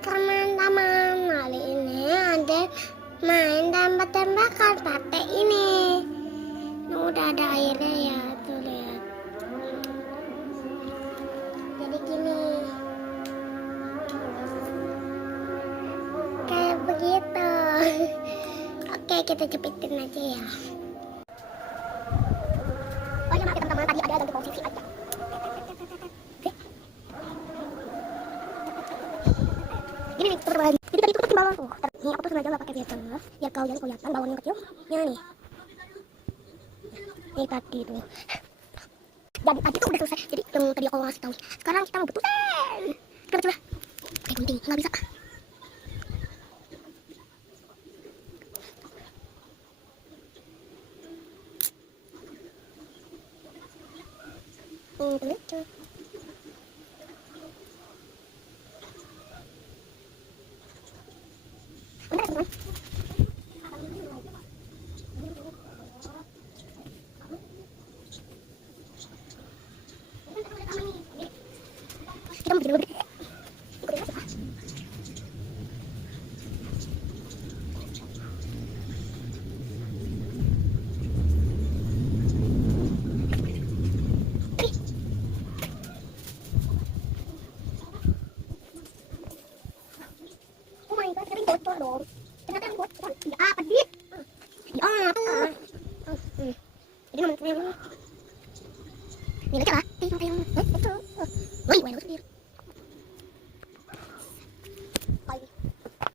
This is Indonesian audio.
teman-teman, kali ini ada main tembak-tembakan pakai ini. Udah ada airnya ya, tuh lihat. Jadi gini, kayak begitu. Oke, kita jepitin aja ya. Oh ya, maaf ya teman-teman, tadi ada ganti posisi aja. Ini nih teman-teman, jadi tadi itu kecil balon tuh. Ini aku tuh sengaja nggak pakai filter biar kalian kelihatan balon yang kecilnya nih. Ini tadi tuh. Jadi tadi tuh udah selesai. Jadi yang tadi aku ngasih tahu. Sekarang kita mau betulan. Coba. Kayak gunting, nggak bisa.